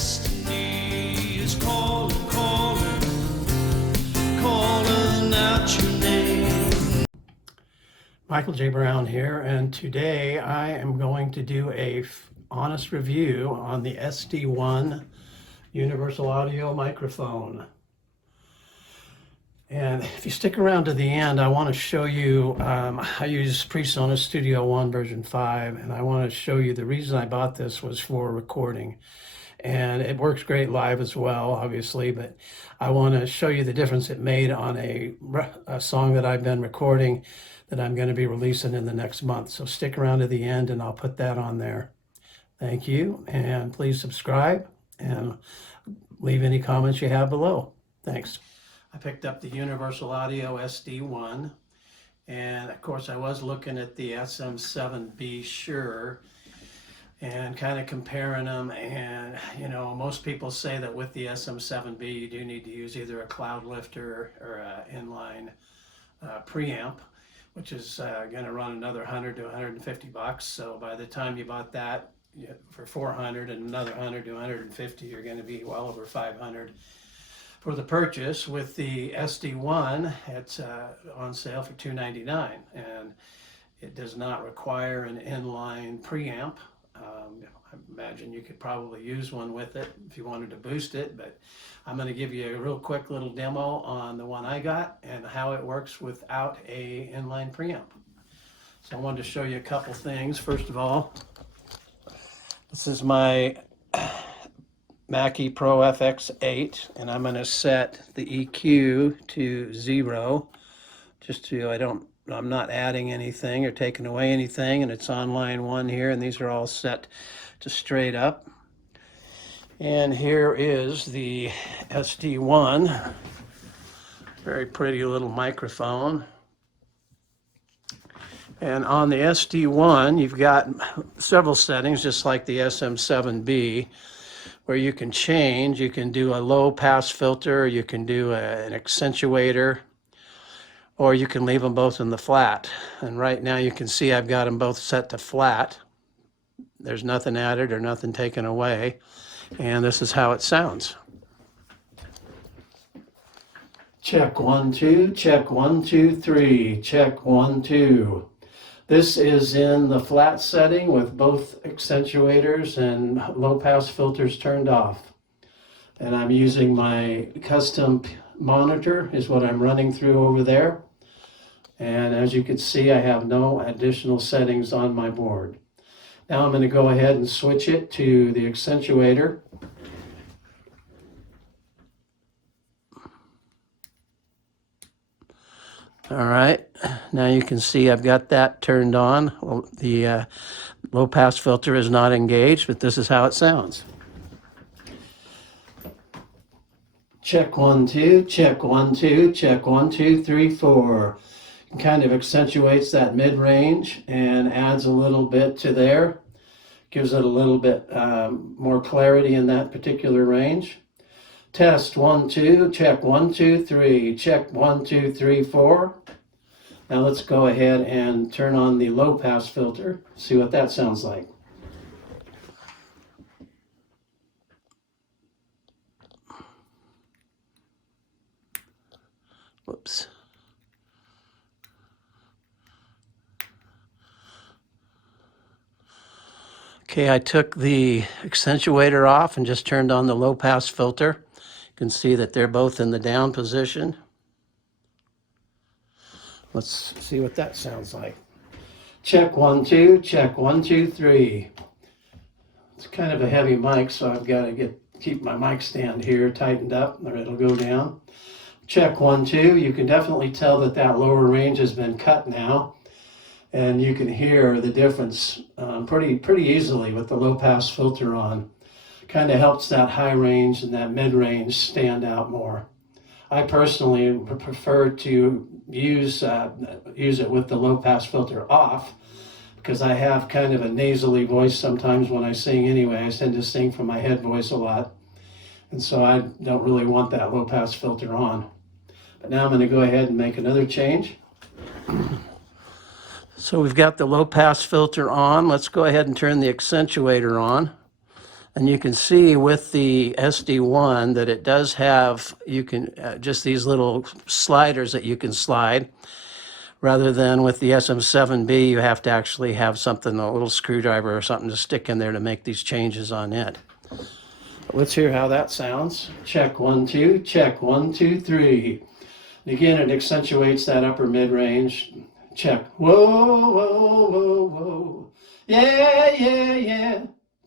destiny is calling, calling, calling out your name. Michael J. Brown here, and today I am going to do a honest review on the SD1 Universal Audio microphone. And if you stick around to the end, I want to show you, I use PreSonus Studio One version 5, and I want to show you the reason I bought this was for recording. And it works great live as well, obviously, but I want to show you the difference it made on a song that I've been recording that I'm going to be releasing in the next month. So stick around to the end and I'll put that on there. Thank you, and please subscribe and leave any comments you have below. Thanks. I picked up the Universal Audio SD1, and of course I was looking at the SM7B Shure and kind of comparing them, and you know, most people say that with the SM7B you do need to use either a cloud lifter or an inline preamp, which is going to run another 100 to 150 bucks. So by the time you bought that for 400 and another 100 to 150, you're going to be well over 500 for the purchase. With the SD1, it's on sale for $299, and it does not require an inline preamp. I imagine you could probably use one with it if you wanted to boost it, but I'm going to give you a real quick little demo on the one I got and how it works without a inline preamp. So I wanted to show you a couple things. First of all, this is my Mackie Pro FX8, and I'm going to set the EQ to 0, just so I'm not adding anything or taking away anything, and it's on line 1 here, and these are all set to straight up. And here is the SD1, very pretty little microphone. And on the SD1, you've got several settings, just like the SM7B, where you can change. You can do a low pass filter, you can do an accentuator, or you can leave them both in the flat. And right now you can see I've got them both set to flat. There's nothing added or nothing taken away. And this is how it sounds. Check 1 2, check 1 2 3, check 1 2. This is in the flat setting with both accentuators and low pass filters turned off. And I'm using my custom monitor is what I'm running through over there. And as you can see, I have no additional settings on my board. Now I'm going to go ahead and switch it to the accentuator. All right, now you can see I've got that turned on. Well, the low pass filter is not engaged, but this is how it sounds. Check 1 2, check 1 2, check 1 2 3 4. Kind of accentuates that mid-range and adds a little bit to there. Gives it a little bit more clarity in that particular range. Test 1 2, check 1 2 3, check 1 2 3 4. Now let's go ahead and turn on the low pass filter, see what that sounds like. Whoops. Okay, I took the accentuator off and just turned on the low pass filter. You can see that they're both in the down position. Let's see what that sounds like. Check 1 2, check 1 2 3. It's kind of a heavy mic, so I've got to keep my mic stand here tightened up or it'll go down. Check 1 2. You can definitely tell that that lower range has been cut now. And you can hear the difference pretty easily with the low pass filter on. Kind of helps that high range and that mid range stand out more. I personally prefer to use it with the low pass filter off, because I have kind of a nasally voice sometimes when I sing anyway. I tend to sing from my head voice a lot, and so I don't really want that low pass filter on. But now I'm going to go ahead and make another change. So we've got the low pass filter on. Let's go ahead and turn the accentuator on. And you can see with the SD1 that it does have, you can, just these little sliders that you can slide. Rather than with the SM7B, you have to actually have something, a little screwdriver or something to stick in there to make these changes on it. Let's hear how that sounds. Check 1, 2, check 1, 2, 3. Again, it accentuates that upper mid-range. Check. Whoa, whoa, whoa, whoa. Yeah, yeah, yeah.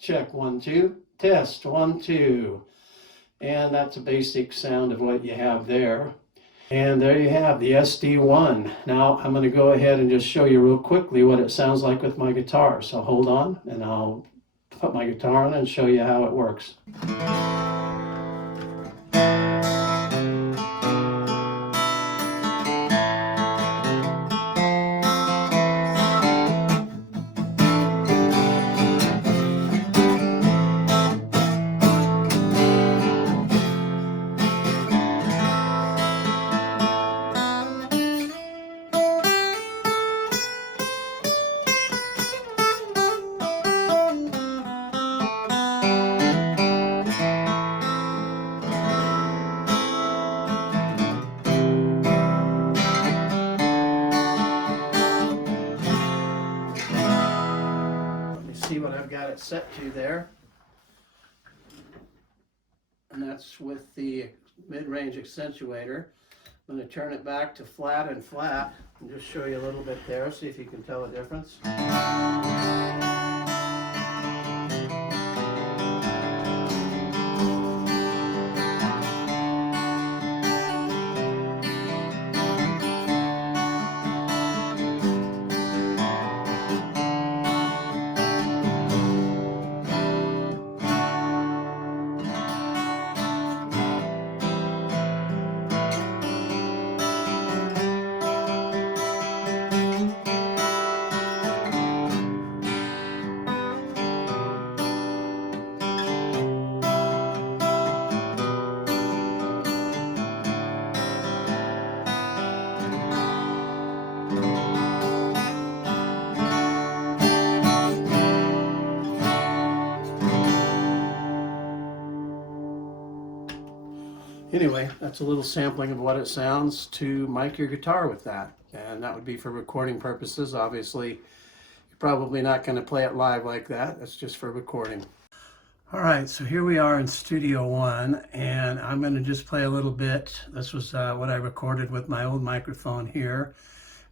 Check 1, 2. Test 1, 2. And that's a basic sound of what you have there. And there you have the SD1. Now I'm going to go ahead and just show you real quickly what it sounds like with my guitar. So hold on and I'll put my guitar on and show you how it works. See what I've got it set to there, and that's with the mid-range accentuator. I'm going to turn it back to flat and flat and just show you a little bit there, see if you can tell the difference. Anyway, that's a little sampling of what it sounds to mic your guitar with that. And that would be for recording purposes. Obviously, you're probably not going to play it live like that. That's just for recording. All right, so here we are in Studio One, and I'm going to just play a little bit. This was what I recorded with my old microphone here,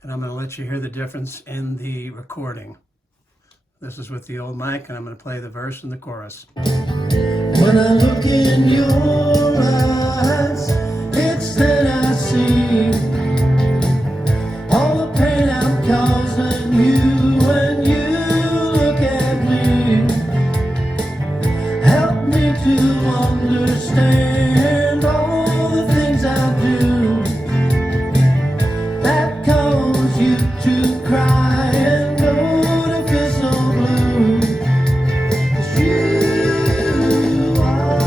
and I'm going to let you hear the difference in the recording. This is with the old mic, and I'm going to play the verse and the chorus. When I look in your eyes, it's then I see all the pain I'm causing you when you look at me. Help me to understand all the things I do that cause you to cry and go to feel so blue. 'Cause you are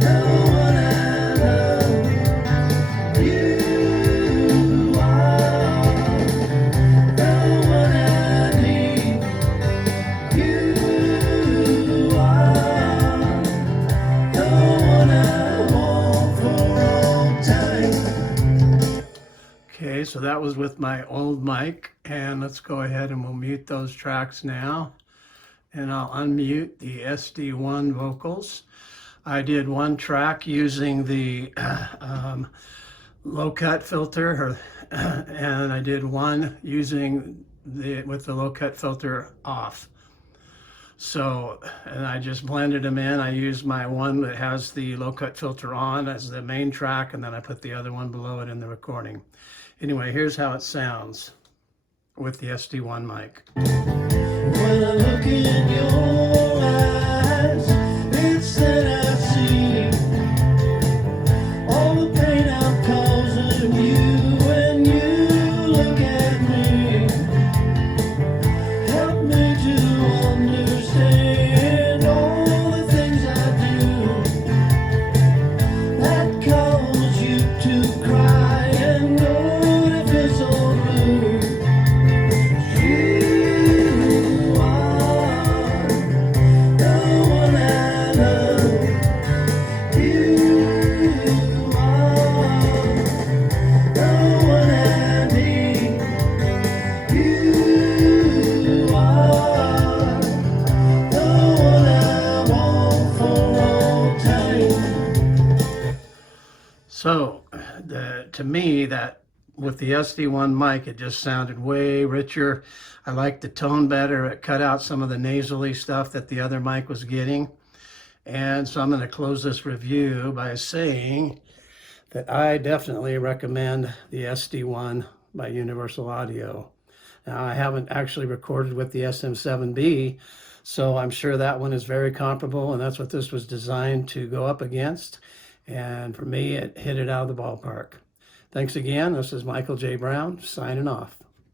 the one I love. You are the one I need. You are the one I want for all time. Okay, so that was with my old mic, and let's go ahead and we'll mute those tracks now. And I'll unmute the SD1 vocals. I did one track using the low cut filter, and I did one using with the low cut filter off. So, and I just blended them in. I used my one that has the low cut filter on as the main track, and then I put the other one below it in the recording. Anyway, here's how it sounds with the SD1 mic. When I look in your eyes, it's that I see all the pain I'm causing you when you look at me. Help me to understand all the things I do that cause you to cry and go to feel so blue. You are the to me, that with the SD1 mic, it just sounded way richer. I liked the tone better. It cut out some of the nasally stuff that the other mic was getting. And so I'm going to close this review by saying that I definitely recommend the SD1 by Universal Audio. Now, I haven't actually recorded with the SM7B, so I'm sure that one is very comparable, and that's what this was designed to go up against. And for me, it hit it out of the ballpark. Thanks again. This is Michael J. Brown signing off.